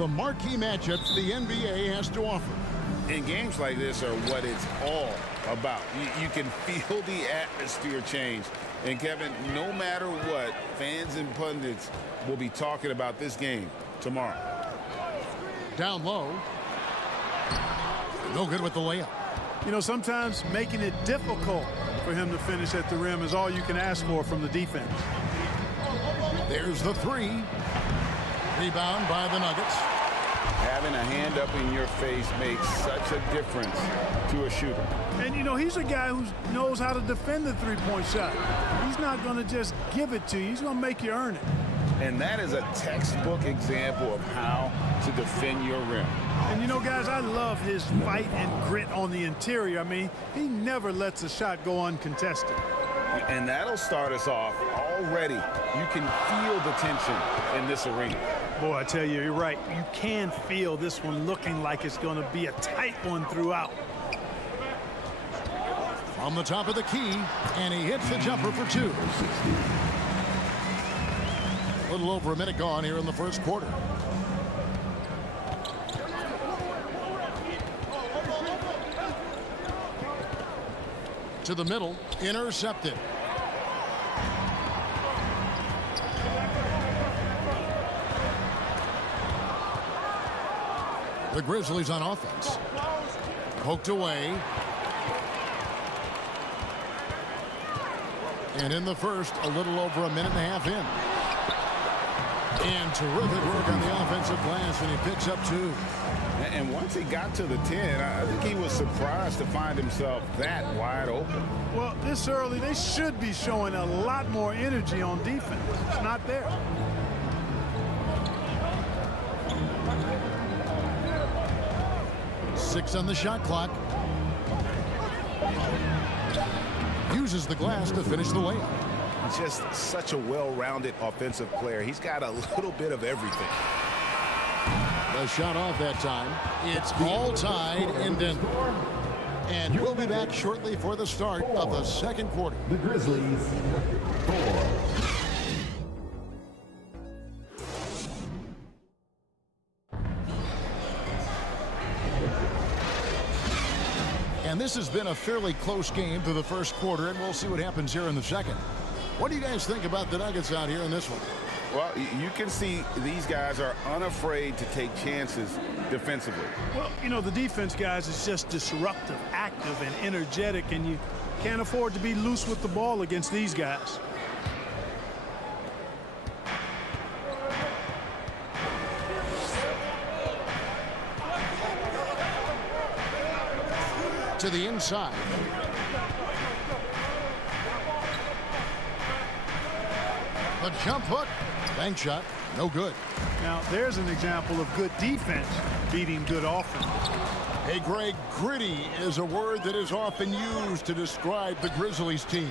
the marquee matchups the NBA has to offer. And games like this are what it's all about. You can feel the atmosphere change. And, Kevin, no matter what, fans and pundits will be talking about this game tomorrow. Down low. No good with the layup. You know, sometimes making it difficult for him to finish at the rim is all you can ask for from the defense. There's the three. Rebound by the Nuggets. Having a hand up in your face makes such a difference to a shooter. And, you know, he's a guy who knows how to defend the three-point shot. He's not going to just give it to you. He's going to make you earn it. And that is a textbook example of how to defend your rim. And, you know, guys, I love his fight and grit on the interior. I mean, he never lets a shot go uncontested. And that'll start us off already. You can feel the tension in this arena. Boy, I tell you, you're right. You can feel this one looking like it's going to be a tight one throughout. From the top of the key, and he hits the jumper for two. A little over a minute gone here in the first quarter. To the middle, intercepted. The Grizzlies on offense. Poked away. And in the first, a little over a minute and a half in. And terrific work on the offensive glass, and he picks up two. And once he got to the 10, I think he was surprised to find himself that wide open. Well, this early, they should be showing a lot more energy on defense. It's not there. Six on the shot clock. Uses the glass to finish the layup. Just such a well-rounded offensive player. He's got a little bit of everything. The shot off that time. It's all tied in Denver. And we'll be back shortly for the start of the second quarter. The Grizzlies, 4. And this has been a fairly close game to the first quarter, and we'll see what happens here in the second. What do you guys think about the Nuggets out here in this one? Well, you can see these guys are unafraid to take chances defensively. Well, you know, the defense, guys, is just disruptive, active, and energetic, and you can't afford to be loose with the ball against these guys. To the inside. The jump hook. Bank shot. No good. Now, there's an example of good defense beating good offense. Hey, Greg, gritty is a word that is often used to describe the Grizzlies team.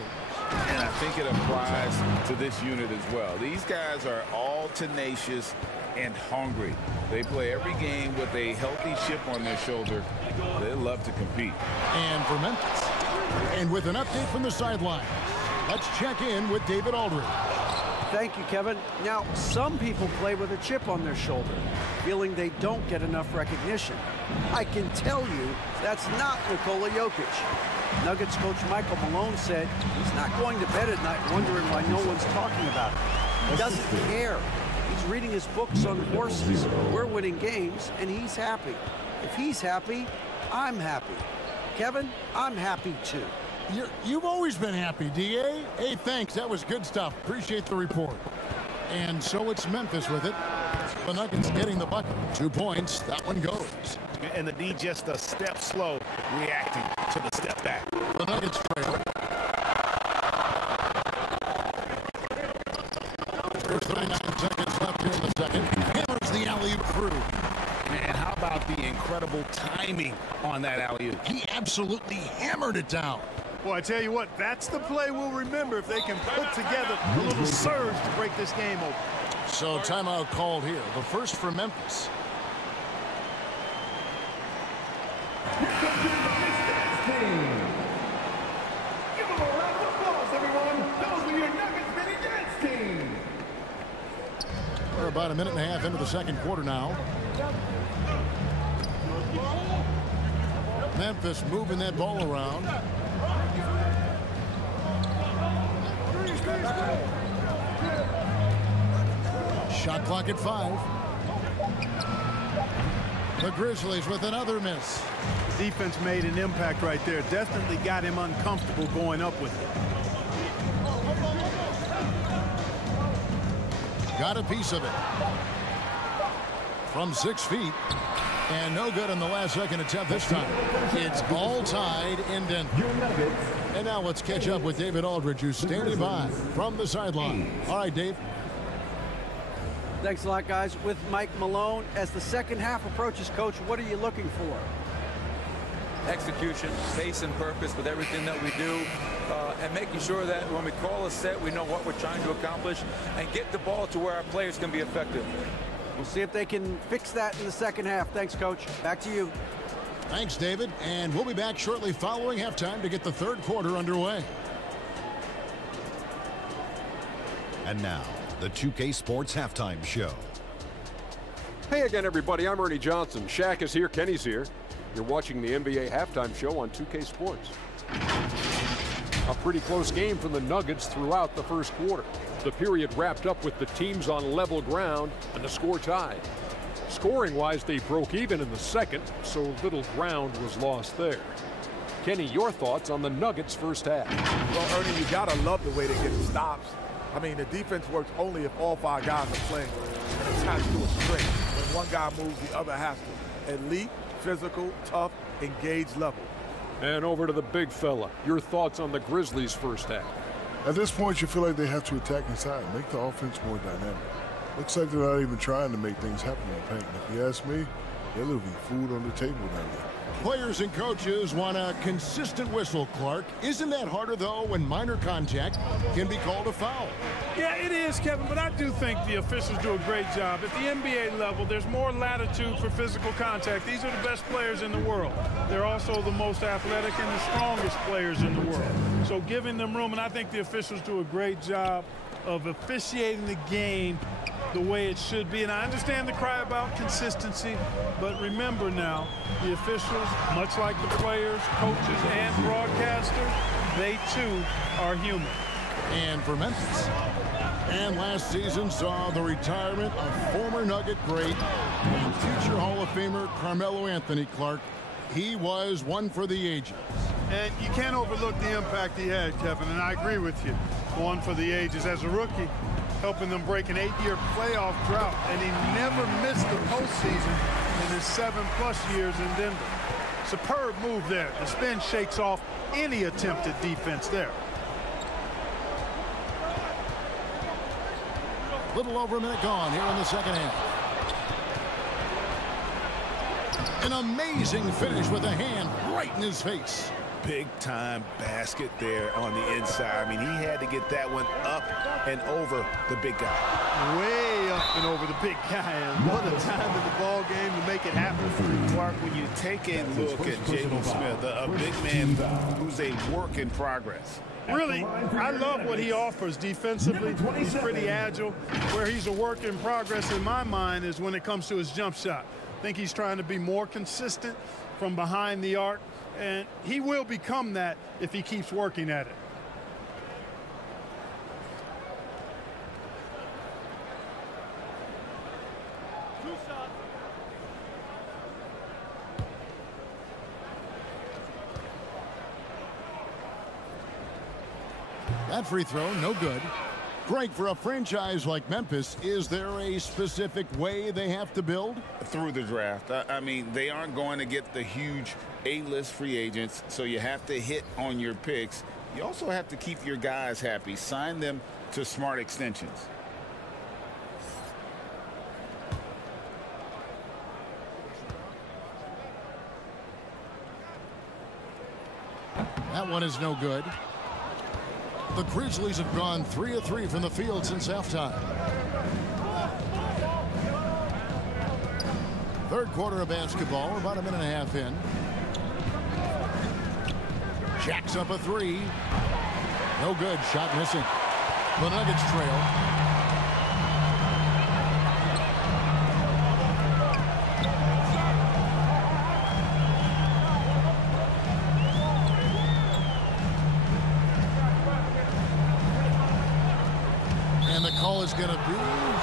And I think it applies to this unit as well. These guys are all tenacious and hungry. They play every game with a healthy chip on their shoulder. They love to compete. And for Memphis, and with an update from the sideline, let's check in with David Aldridge. Thank you, Kevin. Now, some people play with a chip on their shoulder, feeling they don't get enough recognition. I can tell you that's not Nikola Jokic. Nuggets coach Michael Malone said he's not going to bed at night wondering why no one's talking about it. He doesn't care. He's reading his books on horses. We're winning games, and he's happy. If he's happy, I'm happy. Kevin, I'm happy too. You've always been happy, D.A. Hey, thanks. That was good stuff. Appreciate the report. And so it's Memphis with it. The Nuggets getting the bucket. 2 points. That one goes. And the D just a step slow, reacting to the step back. The Nuggets trail. There's 39 seconds left here in the second. Hammers the alley-oop through. And how about the incredible timing on that alley-oop? He absolutely hammered it down. Boy, I tell you what, that's the play we'll remember if they can put together a little surge to break this game open. So timeout called here. The first for Memphis. Give them a round of applause, everyone. Those are your Nuggets mini dance team. We're about a minute and a half into the second quarter now. Memphis moving that ball around. Shot clock at 5. The Grizzlies with another miss. Defense made an impact right there. Definitely got him uncomfortable going up with it. Got a piece of it. From 6 feet. And no good on the last second attempt this time. It's all tied in Denver. And now let's catch up with David Aldridge, who's standing by from the sideline. All right, Dave. Thanks a lot, guys. With Mike Malone, as the second half approaches, Coach, what are you looking for? Execution, pace and purpose with everything that we do, and making sure that when we call a set, we know what we're trying to accomplish and get the ball to where our players can be effective. We'll see if they can fix that in the second half. Thanks, Coach. Back to you. Thanks, David. And we'll be back shortly following halftime to get the third quarter underway. And now, the 2K Sports Halftime Show. Hey again, everybody. I'm Ernie Johnson. Shaq is here. Kenny's here. You're watching the NBA Halftime Show on 2K Sports. A pretty close game from the Nuggets throughout the first quarter. The period wrapped up with the teams on level ground and the score tied. Scoring-wise, they broke even in the second, so little ground was lost there. Kenny, your thoughts on the Nuggets' first half? Well, Ernie, you gotta love the way they get stops. I mean, the defense works only if all 5 guys are playing. And it's attached to a string. When one guy moves, the other has to. Elite, physical, tough, engaged level. And over to the big fella. Your thoughts on the Grizzlies' first half? At this point, you feel like they have to attack inside, make the offense more dynamic. Looks like they're not even trying to make things happen in the paint. If you ask me, they're leaving food on the table down there. Players and coaches want a consistent whistle, Clark. Isn't that harder, though, when minor contact can be called a foul? Yeah, it is, Kevin, but I do think the officials do a great job. At the NBA level, there's more latitude for physical contact. These are the best players in the world. They're also the most athletic and the strongest players in the world. So giving them room, and I think the officials do a great job of officiating the game the way it should be. And I understand the cry about consistency, but remember now, the officials, much like the players, coaches, and broadcasters, they too are human. And for Memphis. And last season saw the retirement of former Nugget great and future Hall of Famer Carmelo Anthony, Clark. He was one for the ages. And you can't overlook the impact he had, Kevin, and I agree with you. One for the ages. As a rookie, helping them break an 8-year playoff drought, and he never missed the postseason in his 7+ years in Denver. Superb move there. The spin shakes off any attempted defense there. Little over a minute gone here in the second half. An amazing finish with a hand right in his face. Big-time basket there on the inside. I mean, he had to get that one up and over the big guy. Way up and over the big guy. And what a time in the ball game to make it happen for you. Clark, when you take a look at Jalen Smith, a big man who's a work in progress. Really, I love what he offers defensively. He's pretty agile. Where he's a work in progress in my mind is when it comes to his jump shot. I think he's trying to be more consistent from behind the arc, and he will become that if he keeps working at it. That free throw, no good. Greg, for a franchise like Memphis, is there a specific way they have to build? Through the draft. I mean, they aren't going to get the huge A-list free agents, so you have to hit on your picks. You also have to keep your guys happy. Sign them to smart extensions. That one is no good. The Grizzlies have gone 3 of 3 from the field since halftime. Third quarter of basketball, about a minute and a half in. Jacks up a 3. No good. Shot missing. The Nuggets trail. is going to be,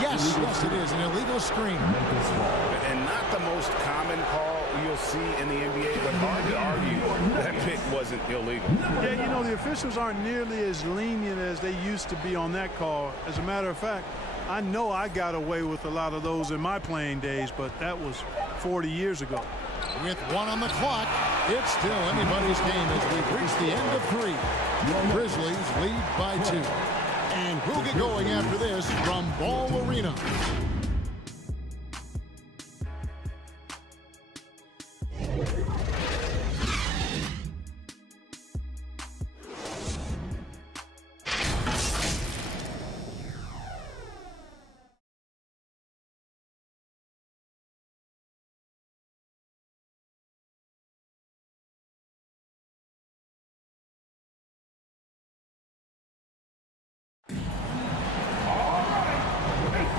yes, it is, an illegal screen. And not the most common call you'll see in the NBA, but hard to argue that pick wasn't illegal. Yeah, you know, the officials aren't nearly as lenient as they used to be on that call. As a matter of fact, I know I got away with a lot of those in my playing days, but that was 40 years ago. With 1 on the clock, it's still anybody's game as we've reached the end of 3. Grizzlies lead by 2. And we'll get going after this from Ball Arena.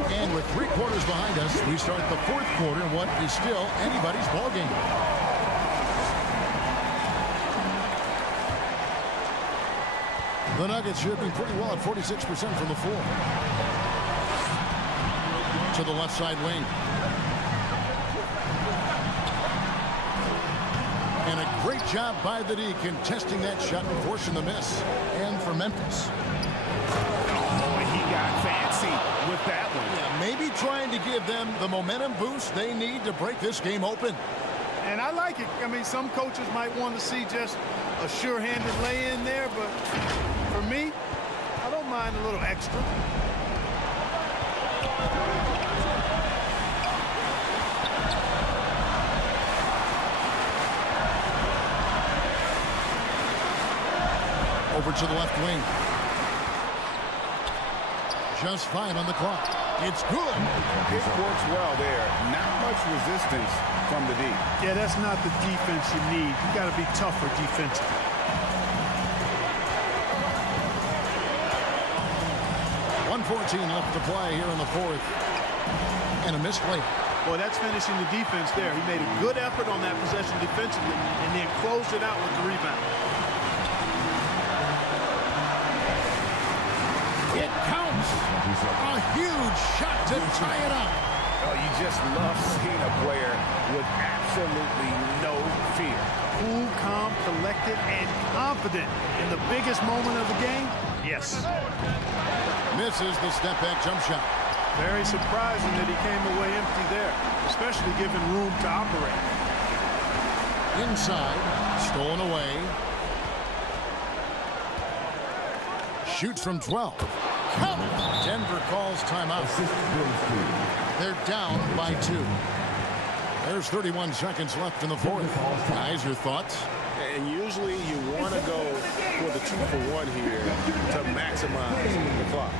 And with 3 quarters behind us, we start the 4th quarter in what is still anybody's ball game. The Nuggets shooting pretty well at 46% from the floor. To the left side wing. And a great job by the D contesting that shot and forcing the miss. And for Memphis. He got fancy with that one. Yeah, maybe trying to give them the momentum boost they need to break this game open. And I like it. I mean, some coaches might want to see just a sure-handed lay-in there, but for me, I don't mind a little extra. Over to the left wing. Just 5 on the clock. It's good. It works well there. Not much resistance from the D. Yeah, that's not the defense you need. You got to be tougher defensively. 1:14 left to play here in the 4th. And a missed play. Boy, that's finishing the defense there. He made a good effort on that possession defensively and then closed it out with the rebound. It counts. A huge shot to tie it up. Oh, you just love seeing a player with absolutely no fear. Cool, calm, collected, and confident in the biggest moment of the game. Yes. Misses the step-back jump shot. Very surprising that he came away empty there, especially given room to operate. Inside, stolen away. Shoots from 12. Count. Denver calls timeout. They're down by 2. There's 31 seconds left in the 4th. Guys, your thoughts? And usually you want to go for the 2-for-1 here to maximize the clock.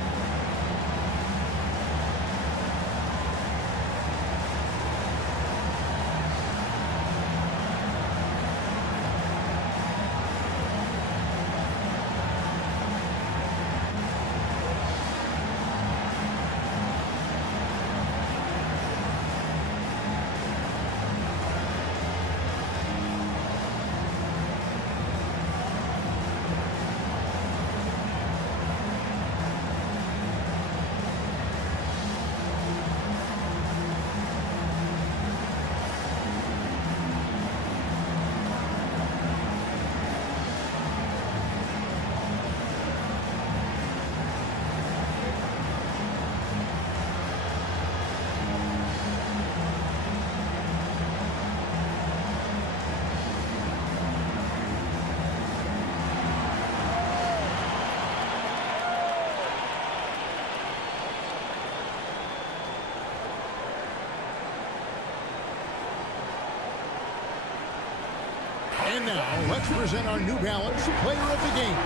And now, let's present our New Balance Player of the Game.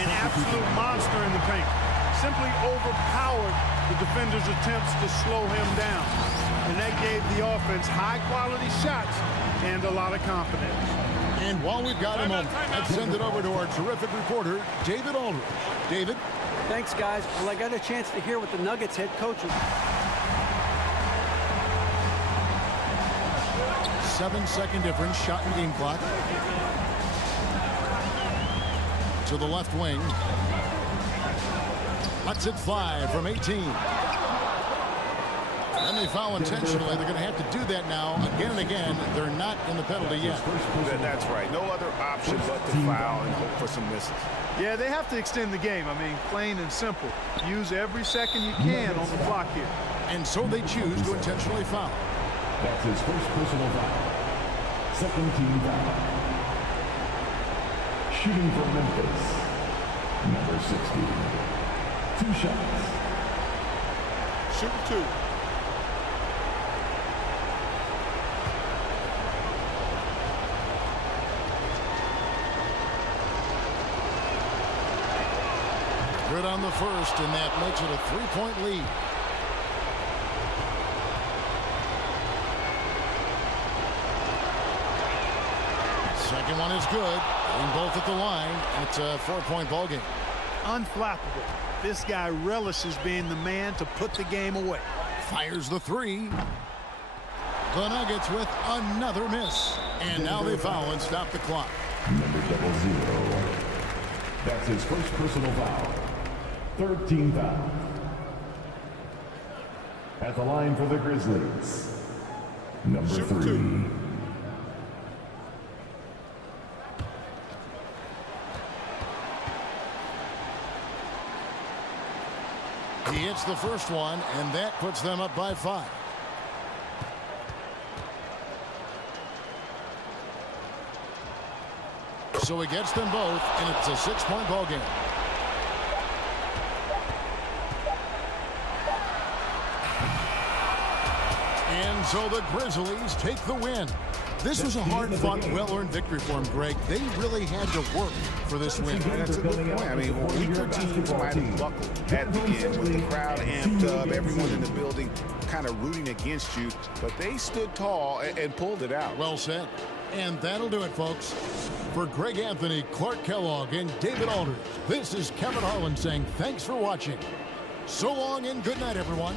An absolute monster in the paint. Simply overpowered the defender's attempts to slow him down. And that gave the offense high-quality shots and a lot of confidence. And while we've got a moment, let's send it over to our terrific reporter, David Aldridge. David? Thanks, guys. Well, I got a chance to hear what the Nuggets head coach was. 7-second difference, shot and game clock. To the left wing. Cuts it 5 from 18. And they foul intentionally. They're going to have to do that now again and again. They're not in the penalty yet. That's right. No other option but to foul and hope for some misses. Yeah, they have to extend the game. I mean, plain and simple. Use every second you can on the clock here. And so they choose to intentionally foul. That's his first personal foul. Second team foul. Shooting for Memphis, number 16. 2 shots. Shoot 2. Good on the first, and that makes it a 3-point lead. Second one is good. And both at the line. It's a 4-point ball game. Unflappable. This guy relishes being the man to put the game away. Fires the 3. The Nuggets with another miss. And now they foul and stop the clock. Number 00. That's his first personal foul. Third team foul. At the line for the Grizzlies, number 3. He hits the first one, and that puts them up by 5. So he gets them both, and it's a 6-point ball game. And so the Grizzlies take the win. This was a hard-fought, well-earned victory for them, Greg. They really had to work for this win. That's a good point. I mean, weaker teams might have buckled at the end with the crowd amped up, everyone in the building kind of rooting against you, but they stood tall and pulled it out. Well said. And that'll do it, folks. For Greg Anthony, Clark Kellogg, and David Aldridge, this is Kevin Harlan saying thanks for watching. So long and good night, everyone.